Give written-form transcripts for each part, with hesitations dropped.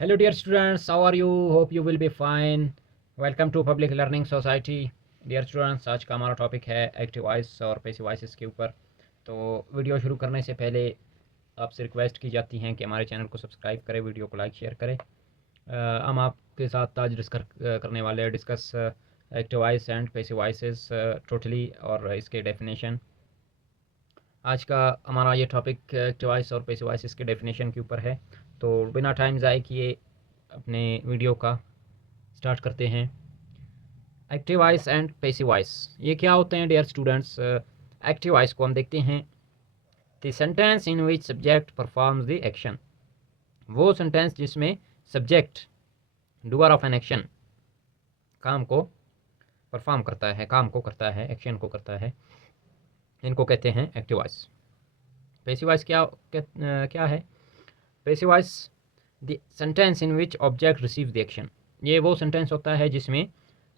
Hello dear students, how are you? Hope you will be fine. Welcome to Public Learning Society. Dear students, आज का हमारा topic है active voice और passive voice के ऊपर। तो वीडियो शुरू करने से पहले आपसे रिक्वेस्ट की जाती है कि हमारे चैनल को सब्सक्राइब करें, वीडियो को लाइक शेयर करें। हम आपके साथ आज करने वाले हैं discuss active voice and passive voices totally और इसके डेफिनेशन। आज का हमारा ये टॉपिक एक्टिव वॉइस और पैसिव वॉइसेस के डेफिनेशन के ऊपर है। तो बिना टाइम ज़ाय किए अपने वीडियो का स्टार्ट करते हैं। Active voice and passive voice ये क्या होते हैं डियर स्टूडेंट्स? एक्टिव वॉइस को हम देखते हैं the sentence in which subject performs the action. वो सेंटेंस जिसमें subject doer of an action काम को परफॉर्म करता है, काम को करता है, एक्शन को करता है, इनको कहते हैं एक्टिव वॉइस। पैसिव वॉइस क्या है? Passive voice the sentence in which object receive the action. ये वो सेंटेंस होता है जिसमें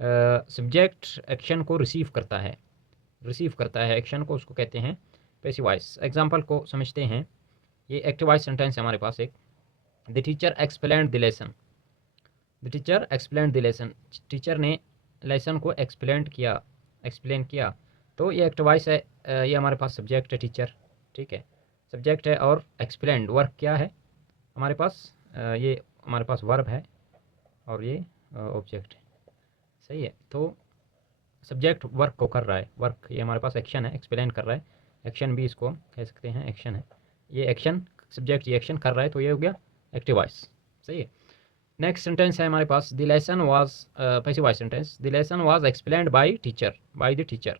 सब्जेक्ट एक्शन को रिसीव करता है एक्शन को, उसको कहते हैं पैसिव वॉइस। एग्जांपल को समझते हैं। ये एक्टिव वॉइस सेंटेंस है हमारे पास एक। The teacher explained the lesson. The teacher explained the lesson, teacher ने लेसन को एक्सप्लेन किया। तो ये एक्टिव वॉइस है। ये हमारे पास सब्जेक्ट है टीचर, ठीक है, सब्जेक्ट है। और एक्सप्लेन्ड वर्क क्या है हमारे पास? ये हमारे पास वर्ब है और ये ऑब्जेक्ट है, सही है। तो सब्जेक्ट वर्क को कर रहा है, वर्क ये हमारे पास एक्शन है, एक्सप्लेन कर रहा है, एक्शन भी इसको कह सकते हैं, एक्शन है ये, एक्शन सब्जेक्ट ये एक्शन कर रहा है, तो ये हो गया एक्टिव वॉइस, सही है। नेक्स्ट सेंटेंस है हमारे पास the lesson was, passive voice sentence, the lesson was explained by the teacher.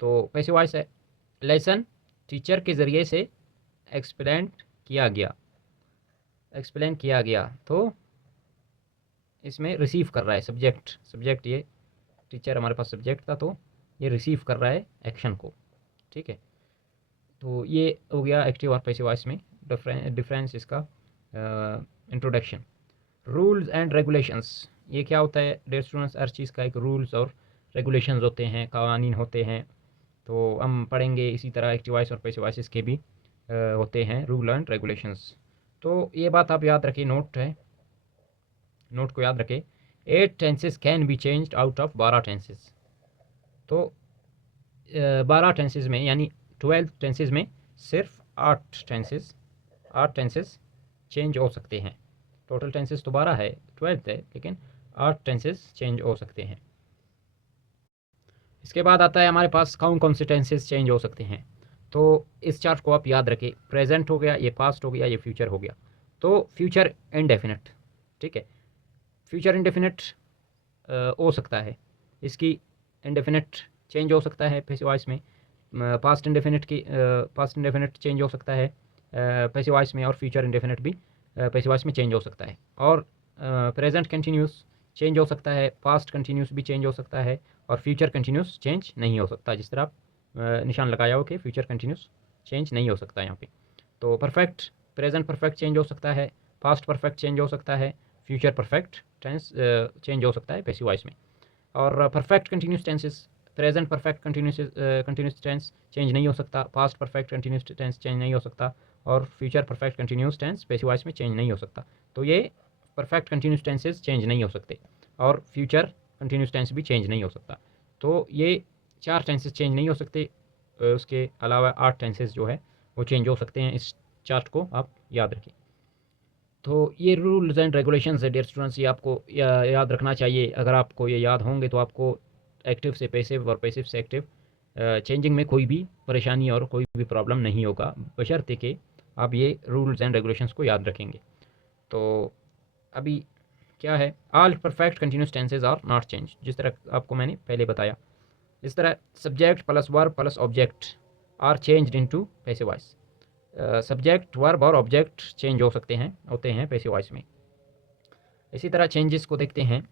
तो पैसिव वॉइस है, लेसन टीचर के ज़रिए से एक्सप्लेन किया गया। तो इसमें रिसीव कर रहा है सब्जेक्ट ये टीचर हमारे पास सब्जेक्ट था, तो ये रिसीव कर रहा है एक्शन को, ठीक है। तो ये हो गया एक्टिव और पैसिव वॉइस में डिफरेंस इसका। इंट्रोडक्शन। रूल्स एंड रेगुलेशंस, ये क्या होता है डियर स्टूडेंट्स? हर चीज़ का एक रूल्स और रेगुलेशंस होते हैं, कानून होते हैं। तो हम पढ़ेंगे इसी तरह एक्टिव वॉइस और पैसिव वॉइस के भी होते हैं रूल एंड रेगुलेशंस। तो ये बात आप याद रखिए, नोट को याद रखें। 8 tenses can be changed out of 12 tenses. तो 12 टेंसेस में यानी 12 टेंसेस में सिर्फ 8 टेंसेस चेंज हो सकते हैं। टोटल टेंसेस तो 12 है, 12 है, लेकिन 8 टेंसेस चेंज हो सकते हैं। इसके बाद आता है हमारे पास कौन से टेंसेस चेंज हो सकते हैं। तो इस चार्ट को आप याद रखें। प्रेजेंट हो गया, ये पास्ट हो गया, ये फ्यूचर हो गया। तो फ्यूचर इंडेफिनिट, ठीक है, फ्यूचर इंडेफिनिट हो सकता है, इसकी इंडेफिनिट चेंज हो सकता है पैसिव वॉइस में। पास्ट इंडेफिनिट चेंज हो सकता है पैसिव वॉइस में, और फ्यूचर इंडेफिनिट भी पैसिव वॉइस में चेंज हो सकता है। और प्रेजेंट कंटिन्यूस चेंज हो सकता है, पास्ट कंटिन्यूस भी चेंज हो सकता है, और फ्यूचर कंटिन्यूस चेंज नहीं हो सकता। जिस तरह आप निशान लगाया हो कि फ्यूचर कंटिन्यूस चेंज नहीं हो सकता यहाँ पे। तो परफेक्ट, प्रेजेंट परफेक्ट चेंज हो सकता है, पास्ट परफेक्ट चेंज हो सकता है, फ्यूचर परफेक्ट टेंस चेंज हो सकता है पैसिव वॉइस में। और perfect continuous tenses, present perfect continuous tense change नहीं हो सकता, past perfect continuous tense change नहीं हो सकता, और future perfect continuous tense passive voice में चेंज नहीं हो सकता। तो ये परफेक्ट कंटिन्यूस टेंसेस चेंज नहीं हो सकते, और फ्यूचर कंटिन्यूस टेंस भी चेंज नहीं हो सकता। तो ये 4 टेंसेस चेंज नहीं हो सकते। उसके अलावा 8 टेंसेस जो है वो चेंज हो सकते हैं। इस चार्ट को आप याद रखें। तो ये रूल्स एंड रेगुलेशंस है डियर स्टूडेंट्स, ये आपको याद रखना चाहिए। अगर आपको ये याद होंगे तो आपको एक्टिव से पैसिव और पैसिव से एक्टिव चेंजिंग में कोई भी परेशानी और कोई भी प्रॉब्लम नहीं होगा, बशर्ते कि आप ये रूल्स एंड रेगुलेशंस को याद रखेंगे। तो अभी क्या है, all perfect continuous tenses are not change, जिस तरह आपको मैंने पहले बताया। इस तरह subject plus verb plus object are changed into passive voice. Subject, verb और ऑब्जेक्ट चेंज होते हैं पैसिव वॉइस में। इसी तरह चेंजेस को देखते हैं।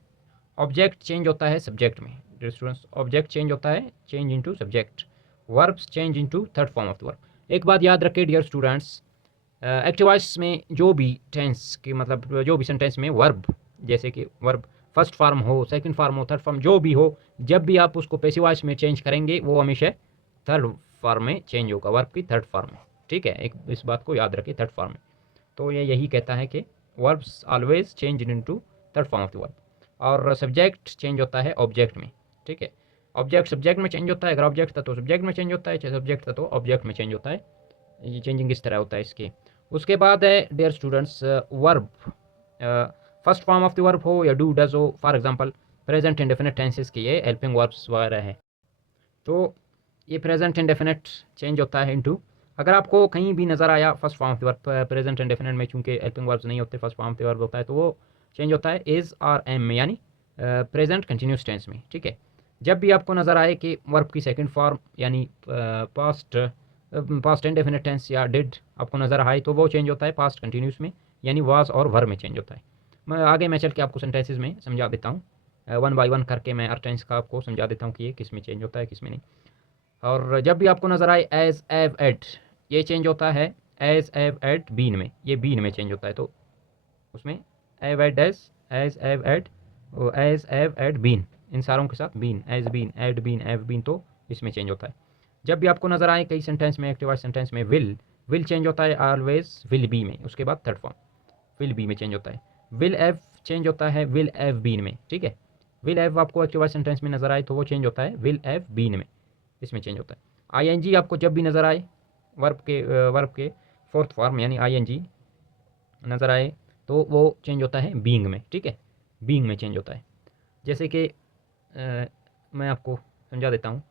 ऑब्जेक्ट चेंज होता है सब्जेक्ट में डियर स्टूडेंट्स, ऑब्जेक्ट चेंज होता है, change into subject. Verbs change into third form of the verb. एक बात याद रखें डियर स्टूडेंट्स, एक्टिव वॉइस में जो भी टेंस की मतलब जो भी सेंटेंस में वर्ब, जैसे कि वर्ब फर्स्ट फॉर्म हो, सेकंड फॉर्म हो, थर्ड फॉर्म जो भी हो, जब भी आप उसको पैसिव वॉइस में चेंज करेंगे वो हमेशा थर्ड फॉर्म में चेंज होगा, वर्ब की थर्ड फॉर्म में, ठीक है। एक इस बात को याद रखें, थर्ड फॉर्म में। तो ये यही कहता है कि verbs always change into third form of the verb, और सब्जेक्ट चेंज होता है ऑब्जेक्ट में, ठीक है। ऑब्जेक्ट सब्जेक्ट में चेंज होता है, अगर ऑब्जेक्ट था तो सब्जेक्ट में चेंज होता है, चाहे सब्जेक्ट था तो ऑब्जेक्ट में चेंज होता है। ये चेंजिंग इस तरह होता है इसके। उसके बाद है dear students verb, first form of the verb हो या डू डज हो, for example present indefinite tenses के ये हेल्पिंग वर्ब्स वगैरह है। तो ये प्रेजेंट इंडेफिनिट चेंज होता है इनटू, अगर आपको कहीं भी नज़र आया first form of the verb present indefinite में, चूंकि हेल्पिंग वर्ब्स नहीं होते, first form of the verb होता है, तो वो चेंज होता है इज़ और एम में, यानी प्रेजेंट कंटिन्यूस टेंस में, ठीक है। जब भी आपको नज़र आए कि वर्ब की सेकंड फॉर्म यानी पास्ट इंडेफिनिट टेंस या डिड आपको नज़र आए, तो वो चेंज होता है पास्ट कंटिन्यूस में, यानी वाज और वर में चेंज होता है। मैं चल के आपको सेंटेंसेस में समझा देता हूँ, वन बाय वन करके मैं हर टेंस का आपको समझा देता हूँ कि ये किस में चेंज होता है किस में नहीं। और जब भी आपको नज़र आए एज एव एड, ये चेंज होता है एज एव एड बीन में, ये बीन में चेंज होता है, तो उसमें have had has have had, has have had been, इन सारों के साथ been, has been, had been, have been, तो इसमें चेंज होता है। जब भी आपको नज़र आए कई सेंटेंस में, एक्टिव सेंटेंस में विल चेंज होता है ऑलवेज विल बी में, उसके बाद थर्ड फॉर्म विल बी में चेंज होता है। विल एव चेंज होता है विल एव बीन में, ठीक है। विल एव आपको एक्टिव सेंटेंस में नज़र आए तो वो चेंज होता है विल एव बीन में, इसमें चेंज होता है। आईएनजी आपको जब भी नज़र आए वर्ब के फोर्थ फॉर्म यानी आईएनजी नज़र आए, तो वो चेंज होता है बीइंग में, ठीक है, बीइंग में चेंज होता है। जैसे कि मैं आपको समझा देता हूँ,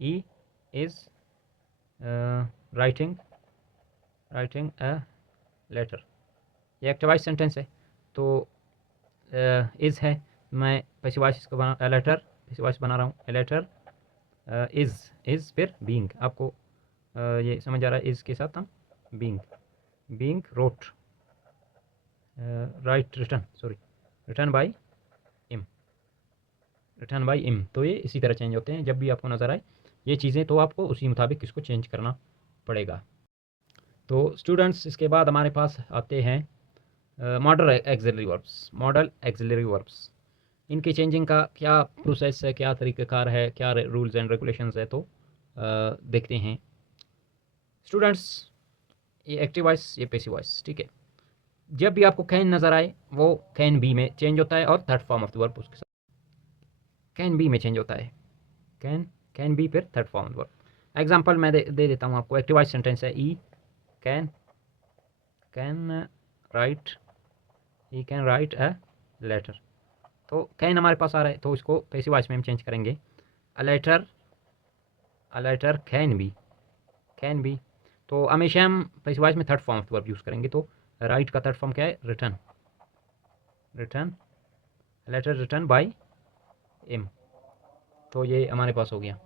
E is writing a letter, ये एक्टिवाइज सेंटेंस है, तो इज़ है, मैं पैसिव वॉइस को बना लेटर, पैसिव वॉइस बना रहा हूँ, लेटर इज़ फिर बीइंग, आपको ये समझ आ रहा है, इज़ के साथ हम being wrote write written by him, तो ये इसी तरह चेंज होते हैं। जब भी आपको नज़र आए ये चीज़ें, तो आपको उसी मुताबिक इसको चेंज करना पड़ेगा। तो स्टूडेंट्स इसके बाद हमारे पास आते हैं मॉडल एक्सिलरी वर्ब्स, इनकी चेंजिंग का क्या प्रोसेस है, क्या तरीक़ाकार है, क्या रूल्स एंड रेगुलेशंस है, तो देखते हैं स्टूडेंट्स। ये एक्टिव वॉइस, ये पैसिव वॉइस, ठीक है। जब भी आपको कैन नज़र आए वो कैन बी में चेंज होता है, और third form of the verb उसके साथ कैन बी में चेंज होता है, कैन बी फिर third form of the verb. Example मैं दे देता हूँ आपको। एक्टिव वॉइस सेंटेंस है ई कैन राइट अ लेटर, तो कैन हमारे पास आ रहा है, तो इसको पैसिव वॉइस में हम चेंज करेंगे, अ लेटर कैन बी, तो हमेशा हम पैसिव वॉइस में third form of the verb use करेंगे। तो राइट का थर्ड फॉर्म क्या है, return letter return by him, तो ये हमारे पास हो गया।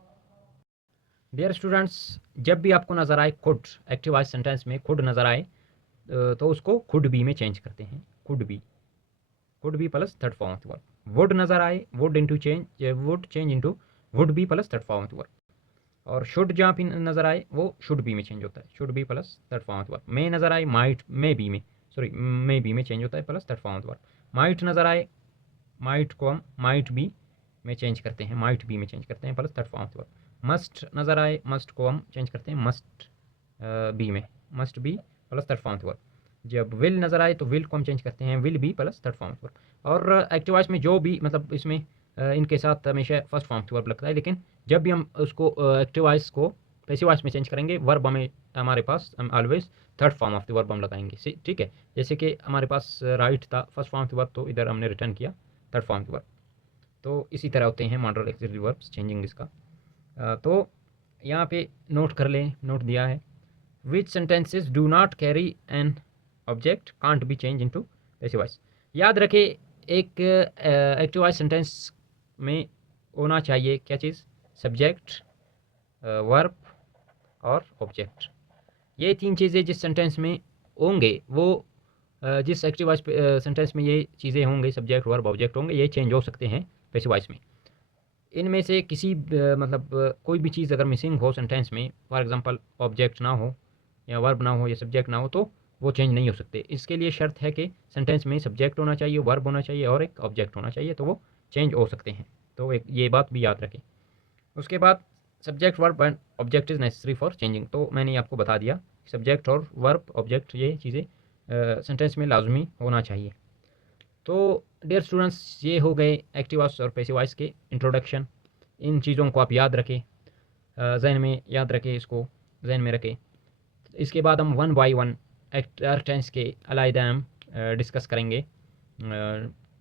डियर स्टूडेंट्स, जब भी आपको नज़र आए खुड, एक्टिव वॉइस सेंटेंस में खुड नज़र आए, तो उसको खुड बी में चेंज करते हैं, could be plus third form of the verb. Would नज़र आए would change into would be plus third form of the verb. और शुड जहाँ भी नज़र आए वो शुड बी में चेंज होता है, should be plus third form of the verb. May नज़र आए मे बी में चेंज होता है plus third form of the verb. Might नज़र आए, माइट को हम माइट बी में चेंज करते हैं, plus third form of the verb. Must नज़र आए, मस्ट को हम चेंज करते हैं must be plus third form of the verb. जब विल नज़र आए तो विल को हम चेंज करते हैं will be plus third form of the verb. और एक्टिव वॉइस में जो भी मतलब इसमें इनके साथ हमेशा first form of the verb लगता है, लेकिन जब भी हम उसको एक्टिव वॉइस को पैसिव वॉइस में चेंज करेंगे, वर्ब हमारे पास हम always third form of the verb हम लगाएंगे, ठीक है। जैसे कि हमारे पास राइट था first form of the verb, तो इधर हमने रिटर्न किया third form of the verb. तो इसी तरह होते हैं मॉडल एक्सिलरी वर्ब्स चेंजिंग इसका। तो यहाँ पे नोट कर लें, नोट दिया है, which sentences do not carry an object can't be change into passive voice. याद रखें, एक एक्टिव वॉइस सेंटेंस में होना चाहिए क्या चीज़, सब्जेक्ट, वर्ब और ऑब्जेक्ट। ये तीन चीज़ें जिस सेंटेंस में होंगे, वो जिस एक्टिव वॉइस सेंटेंस में ये चीज़ें होंगी, सब्जेक्ट वर्ब ऑब्जेक्ट होंगे, ये चेंज हो सकते हैं पैसिव वॉइस में। इनमें से किसी कोई भी चीज़ अगर मिसिंग हो सेंटेंस में, फॉर एग्जांपल ऑब्जेक्ट ना हो या वर्ब ना हो या सब्जेक्ट ना हो, तो वो चेंज नहीं हो सकते। इसके लिए शर्त है कि सेंटेंस में सब्जेक्ट होना चाहिए, वर्ब होना चाहिए और एक ऑब्जेक्ट होना चाहिए, तो वो चेंज हो सकते हैं। तो एक ये बात भी याद रखें। उसके बाद subject verb and object is necessary for changing, तो मैंने आपको बता दिया सब्जेक्ट और वर्ब ऑब्जेक्ट ये चीज़ें सेंटेंस में लाजमी होना चाहिए। तो डियर स्टूडेंट्स, ये हो गए एक्टिव वॉइस और पैसिव वॉइस के इंट्रोडक्शन। इन चीज़ों को आप याद रखें, जहन में याद रखें, इसको जहन में रखें। इसके बाद हम one by one actor tense के अलहदा हम डिस्कस करेंगे।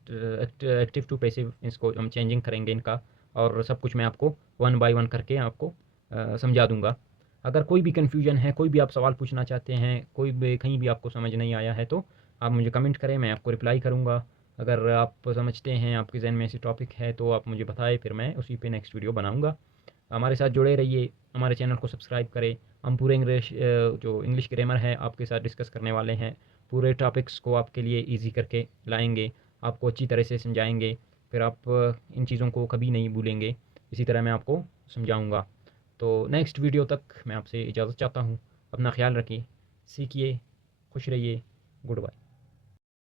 एक्टिव टू पैसिव इसको हम चेंजिंग करेंगे इनका, और सब कुछ मैं आपको वन बाय वन करके आपको समझा दूंगा। अगर कोई भी कन्फ्यूजन है, कोई भी आप सवाल पूछना चाहते हैं, कोई भी कहीं भी आपको समझ नहीं आया है, तो आप मुझे कमेंट करें, मैं आपको रिप्लाई करूँगा। अगर आप समझते हैं, आपके जहन में ऐसी टॉपिक है, तो आप मुझे बताएं, फिर मैं उसी पे नेक्स्ट वीडियो बनाऊँगा। हमारे साथ जुड़े रहिए, हमारे चैनल को सब्सक्राइब करें। हम पूरे जो इंग्लिश ग्रामर है आपके साथ डिस्कस करने वाले हैं। पूरे टॉपिक्स को आपके लिए इजी करके लाएंगे, आपको अच्छी तरह से समझाएंगे, फिर आप इन चीज़ों को कभी नहीं भूलेंगे। इसी तरह मैं आपको समझाऊंगा। तो नेक्स्ट वीडियो तक मैं आपसे इजाज़त चाहता हूँ। अपना ख्याल रखिए, सीखिए, खुश रहिए। Good bye.